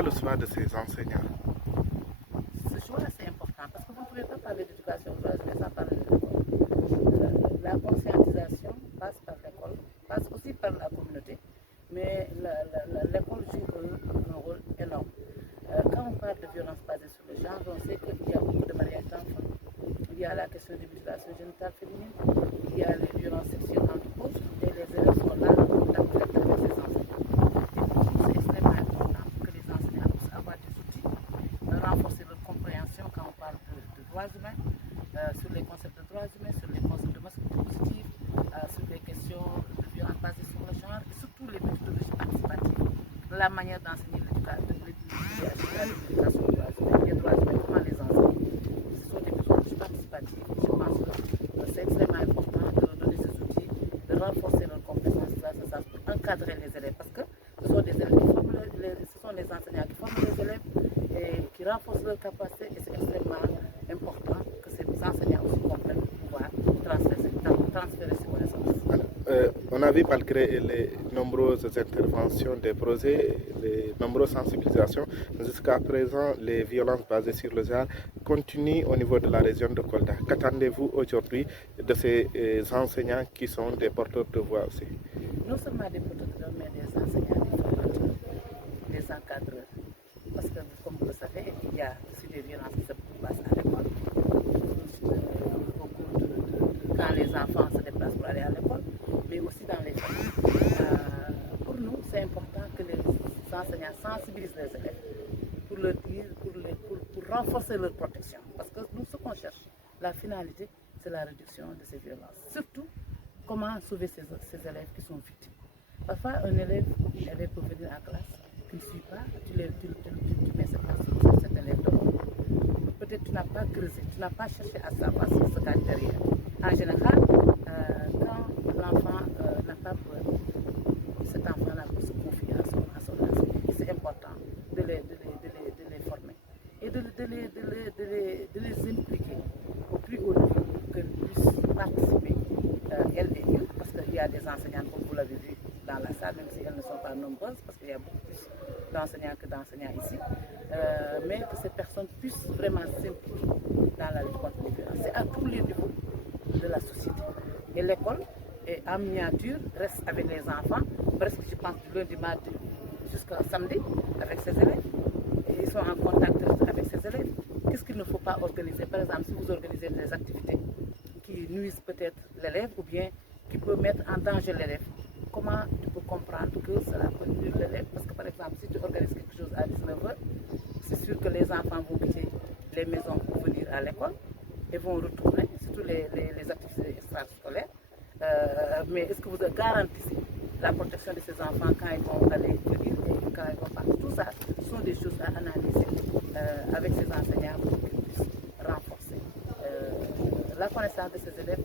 pourquoi le choix de ces enseignants? Ce choix, c'est important parce que vous ne pouvez pas parler d'éducation sans parler de l'école. La conscientisation passe par l'école, passe aussi par la communauté, mais l'école joue un rôle énorme. Quand on parle de violence basée sur le genre, on sait qu'il y a beaucoup de mariages d'enfants, il y a la question de mutilation génitale féminine, il y a les violences sexuelles entre autres, et les élèves sont là dans traiter avec ces enseignants. Et pour nous, c'est extrêmement important que les enseignants puissent avoir des outils, renforcer leur compréhension quand on parle de droits humains, sur les concepts de droits humains, sur les concepts de masculinité positive, sur les questions de violence basée sur le genre, et surtout les méthodologies participatives, la manière d'enseigner l'éducation aux droits humains, les droits humains, comment les enseigner. Ce sont des méthodologies participatives. Je pense que c'est extrêmement important de leur donner ces outils, de renforcer leurs compétences grâce à ça pour encadrer les élèves, parce que ce sont des élèves qui forment ce sont les enseignants qui forment les élèves et qui renforcent leurs capacités, et c'est extrêmement important que ces enseignants aussi comprennent pouvoir transférer ces connaissances. On a vu malgré les nombreuses interventions des projets, les nombreuses sensibilisations, jusqu'à présent les violences basées sur le genre continuent au niveau de la région de Kolda. Qu'attendez-vous aujourd'hui de ces enseignants qui sont des porteurs de voix aussi? Non seulement des porteurs de voix, mais des enseignants, des formateurs, des encadreurs. Parce que, comme vous le savez, il y a aussi des violences qui se passent à l'école. Quand les enfants se déplacent pour aller à l'école, mais aussi dans les familles. Pour nous, c'est important que les enseignants sensibilisent les élèves pour leur dire, pour renforcer leur protection. Parce que nous, ce qu'on cherche, la finalité, c'est la réduction de ces violences. Surtout, comment sauver ces élèves qui sont victimes. Parfois, un élève peut venir en classe, tu ne suis pas, tu mets cet élève dehors. Peut-être tu n'as pas creusé, tu n'as pas cherché à savoir ce qu'il y a derrière. En général, quand l'enfant n'a pas peur, cet enfant-là peut se confier à son enseignant. C'est important de les former et de les impliquer au plus haut niveau, pour qu'elles puissent participer, elles et ils, parce qu'il y a des enseignants, comme vous l'avez vu dans la salle, même si elles ne sont pas nombreuses, parce qu'il y a beaucoup plus d'enseignants que d'enseignants ici, mais que ces personnes puissent vraiment s'impliquer dans la lutte contre les violences. C'est à tous les niveaux de la société. Et l'école, en miniature, reste avec les enfants, presque je pense du lundi, mardi jusqu'à samedi, avec ses élèves. Et ils sont en contact avec ces élèves. Qu'est-ce qu'il ne faut pas organiser? Par exemple, si vous organisez des activités qui nuisent peut-être l'élève ou bien qui peuvent mettre en danger l'élève, comment tu peux comprendre que cela peut nuire l'élève? Parce que par exemple, si tu organises quelque chose à 19h, c'est sûr que les enfants vont quitter les maisons pour venir à l'école et vont retourner, surtout les activités extrascolaires. Mais est-ce que vous garantissez la protection de ces enfants quand ils vont aller venir et quand ils vont partir? Tout ça, ce sont des choses à analyser avec ces enseignants pour qu'ils puissent renforcer la connaissance de ces élèves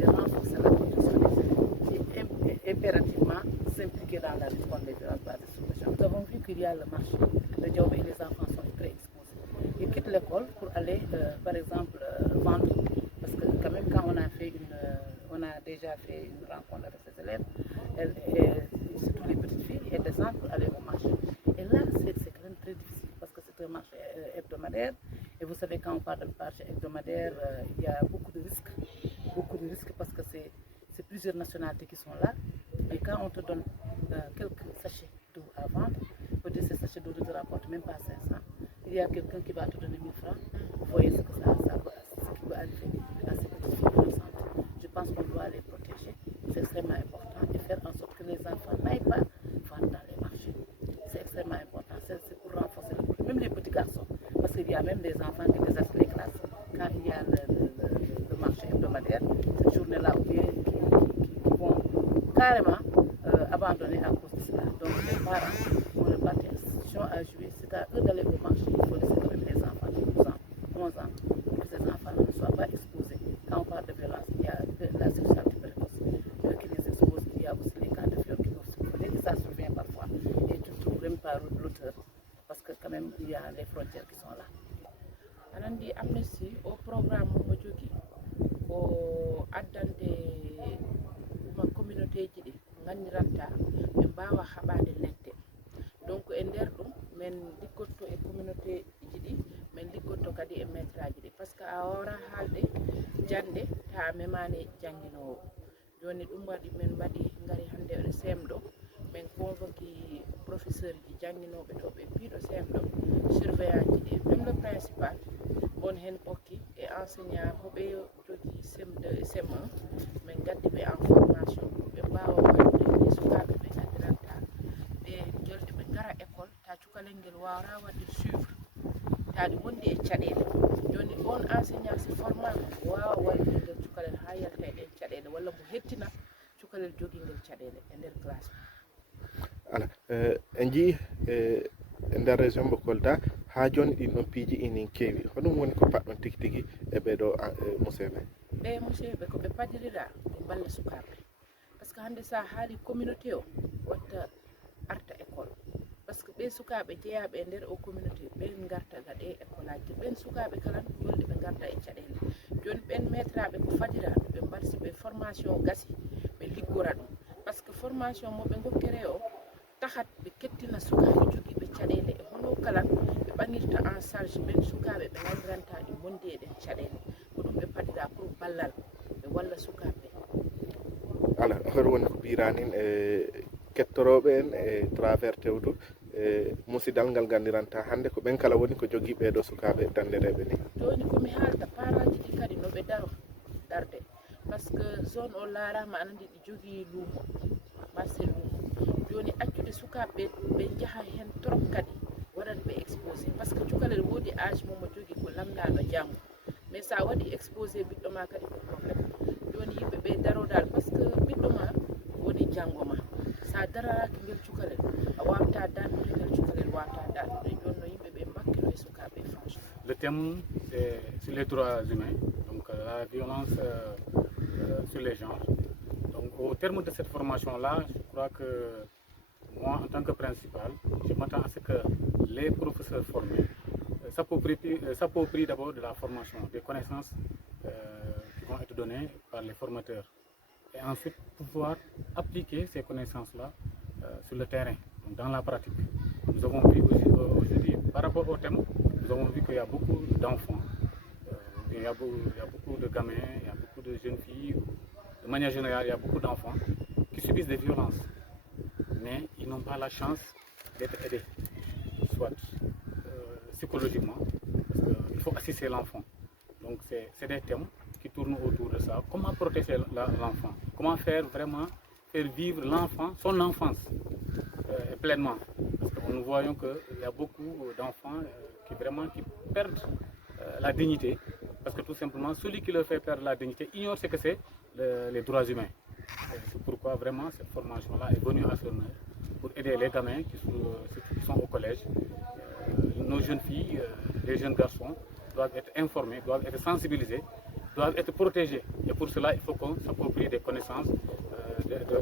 et renforcer la protection des élèves et impérativement s'impliquer dans la lutte contre les violences basées sur le genre. Nous avons vu qu'il y a le marché de job et les enfants sont très exposés. Ils quittent l'école pour aller, par exemple, vendre. Parce que quand même, quand on a déjà fait une rencontre avec ces élèves, surtout les petites filles, elles descendent pour aller au marché. Et là, c'est quand même très difficile parce que c'est un marché hebdomadaire. Et vous savez, quand on parle de marché hebdomadaire, il y a beaucoup de risques parce que c'est plusieurs nationalités qui sont là. Et quand on te donne quelques sachets d'eau à vendre, peut dire ces sachets d'eau ne te rapportent même pas 500. Il y a quelqu'un qui va te donner 1000 francs. Vous voyez ce que ça ce qui peut arriver à ces petites filles innocentes. Je pense qu'on doit les protéger. C'est extrêmement important et faire en sorte que les enfants n'aillent pas vendre dans les marchés. C'est extrêmement important. C'est pour renforcer même les petits garçons. Parce qu'il y a même des enfants qui désertent les classes quand il y a le marché hebdomadaire. Cette journée-là, qui vont carrément abandonner à cause de cela. Donc les parents ont le partition à jouer. C'est à eux d'aller au marché. Il faut laisser quand même les enfants de 12 ans, 11 ans, pour que ces enfants ne soient pas exposés. Quand on parle de violence, il y a la sexualité précoce qui les expose. Il y a aussi les cas de viol qui peuvent survenir. Et ça survient parfois. Et tu ne trouves même pas l'auteur. Parce que quand même, il y a les frontières qui sont là. Anandi Amnesty au programme mo jogi ko addande ma communauté ji ɗi gandiranta ɓe mbawa haɓade ledde donc e nder ɗum min jande ta memani janginowo joni ɗum waɗi min mbaɗi ngari hande ɗo semɗo min convoqué professeur ji janginoɓe ɗo ɓe piiɗo semɗo surveillant ji ɗi même le principal on hen ɓokki e enseignant hoɓe jogui sem2 et sem1 min gaddi ɓe en formation ɓe mbawa wadde sukaɓe ɓe gandiranta ɓe jolɗe ɓe gara école ta cukalel ngel wawra wadde suivre taɗi wondi e caɗele joni on enseignant si formama wawa wallude ngel cukalel ha yalta e ɗen caɗele walla mo hettina cukalel jogui ngel caɗele e nder classe ala en jii e nder région mo Kolda ha joni ɗin ɗon piiji inin keewi hoɗum woni ko paɗɗon tigi tigui e ɓeɗo museɓe ɓe museɓe koɓe padirira ɓe balla sukaɓe par ce que hande sa haali communauté o watta arta école par ce que ɓe sukaɓe jeeyaɓe e nder o communauté ɓe garta gaɗe école aji ɓen sukaɓe kala jolɗe ɓe garta e caɗele joni ɓen metraɓe ko fadiraɓe ɓe mbalsi ɓe formation gasi ɓe liggora ɗum par ce que formation moɓe gokkere o tahat ɓe kettina sukaɓe joguiɓe caɗele e hono kala ɓe ɓanirta en charge ɓen sukaɓe ɓe gandirantaɗi mondi e ɗen caɗele ko ɗum ɓe padira pour ballal ɓe walla sukaɓe ala hoto woni ko mbiranin e kettoroɓe en e travers tewdu e musidal ngal gandiranta hande ko ɓen kala woni ko jogui ɓeɗo sukaɓe dandereɓe ni joni komi haalta parent ji ɗi kadi noɓe daro darde par ce que zone o laarama aɗa andi ɗi jogui luumo marché luumo joni accude sukaɓe ɓe jaaha hen trop kadi waɗat ɓe exposé par ce que cukalel woodi âge momo jogui ko lamɗaɗo janggo mais sa waɗi exposé ɓiɗɗo ma kadi ko probléme joni yimɓe ɓe darodal par ce que ɓiɗɗo ma woni janggo ma sa dararaki ngel cukalel a wawata dandude ngel cukalel wawata dandude joni no yimɓe ɓe mbakkilo e sukaɓe franchement. Le thème c'est sur les droits humains, donc la violence sur les genres. Donc au terme de cette formation-là, je crois que moi en tant que principal, je m'attends à ce que les professeurs formés s'approprient d'abord de la formation, des connaissances qui vont être données par les formateurs. Et ensuite pouvoir appliquer ces connaissances-là sur le terrain, donc dans la pratique. Nous avons vu aujourd'hui, par rapport au thème, nous avons vu qu'il y a beaucoup d'enfants, il y a beaucoup de gamins, il y a beaucoup de jeunes filles, de manière générale, il y a beaucoup d'enfants qui subissent des violences, mais ils n'ont pas la chance d'être aidés, soit psychologiquement, parce qu'il faut assister l'enfant. Donc c'est des thèmes qui tournent autour de ça. Comment protéger l'enfant? Comment faire vraiment faire vivre l'enfant, son enfance pleinement? Parce que nous voyons qu'il y a beaucoup d'enfants qui perdent la dignité, parce que tout simplement, celui qui leur fait perdre la dignité ignore ce que c'est les droits humains. C'est pourquoi vraiment cette formation-là est venue à son heure pour aider les gamins qui sont au collège. Nos jeunes filles, les jeunes garçons doivent être informés, doivent être sensibilisés, doivent être protégés. Et pour cela, il faut qu'on s'approprie des connaissances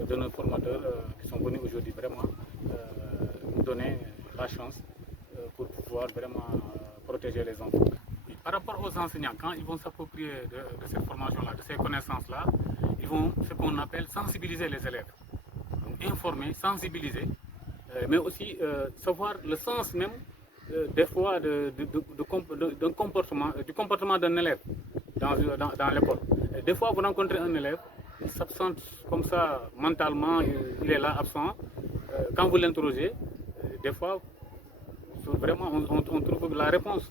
de nos formateurs qui sont venus aujourd'hui vraiment nous donner la chance pour pouvoir vraiment protéger les enfants. Et par rapport aux enseignants, quand ils vont s'approprier de cette formation-là, de ces connaissances-là, ils vont ce qu'on appelle sensibiliser les élèves. Donc informer, sensibiliser, mais aussi savoir le sens même des fois du comportement d'un élève dans l'école. Des fois, vous rencontrez un élève, il s'absente comme ça mentalement, il est là absent. Quand vous l'interrogez, des fois, vraiment, on trouve la réponse.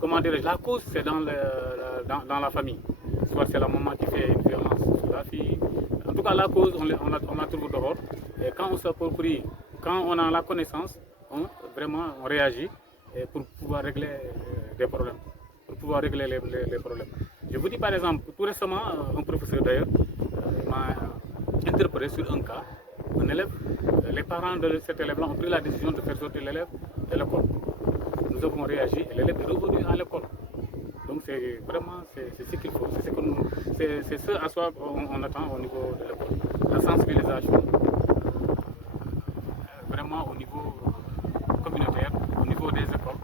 Comment dirais-je, la cause, c'est dans la famille. Soit c'est la maman qui fait une violence sur la fille. En tout cas, la cause, on la trouve dehors. Et quand on s'approprie, quand on a la connaissance, on réagit pour pouvoir régler des problèmes. Pour pouvoir régler les problèmes. Je vous dis par exemple, tout récemment, un professeur d'ailleurs m'a interpellé sur un cas. Un élève, les parents de cet élève-là ont pris la décision de faire sortir l'élève de l'école. Nous avons réagi et l'élève est revenu à l'école. Donc c'est vraiment ce qu'il faut, c'est ce à quoi on attend au niveau de l'école. La sensibilisation, vraiment au niveau communautaire, au niveau des écoles.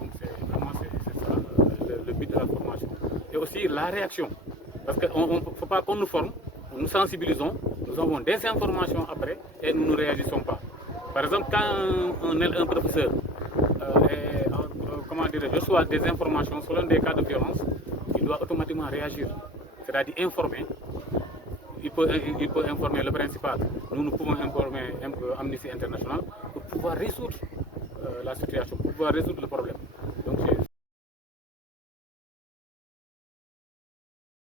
Donc c'est vraiment ça le but de la formation. Et aussi la réaction. Parce qu'il ne faut pas qu'on nous forme, nous sensibilisons, nous avons des informations après et nous ne réagissons pas. Par exemple, quand un professeur reçoit des informations sur l'un des cas de violence, il il doit automatiquement réagir, c'est-à-dire informer. Il peut informer le principal. Nous pouvons informer Amnesty International pour pouvoir résoudre la situation, pour pouvoir résoudre le problème. Donc,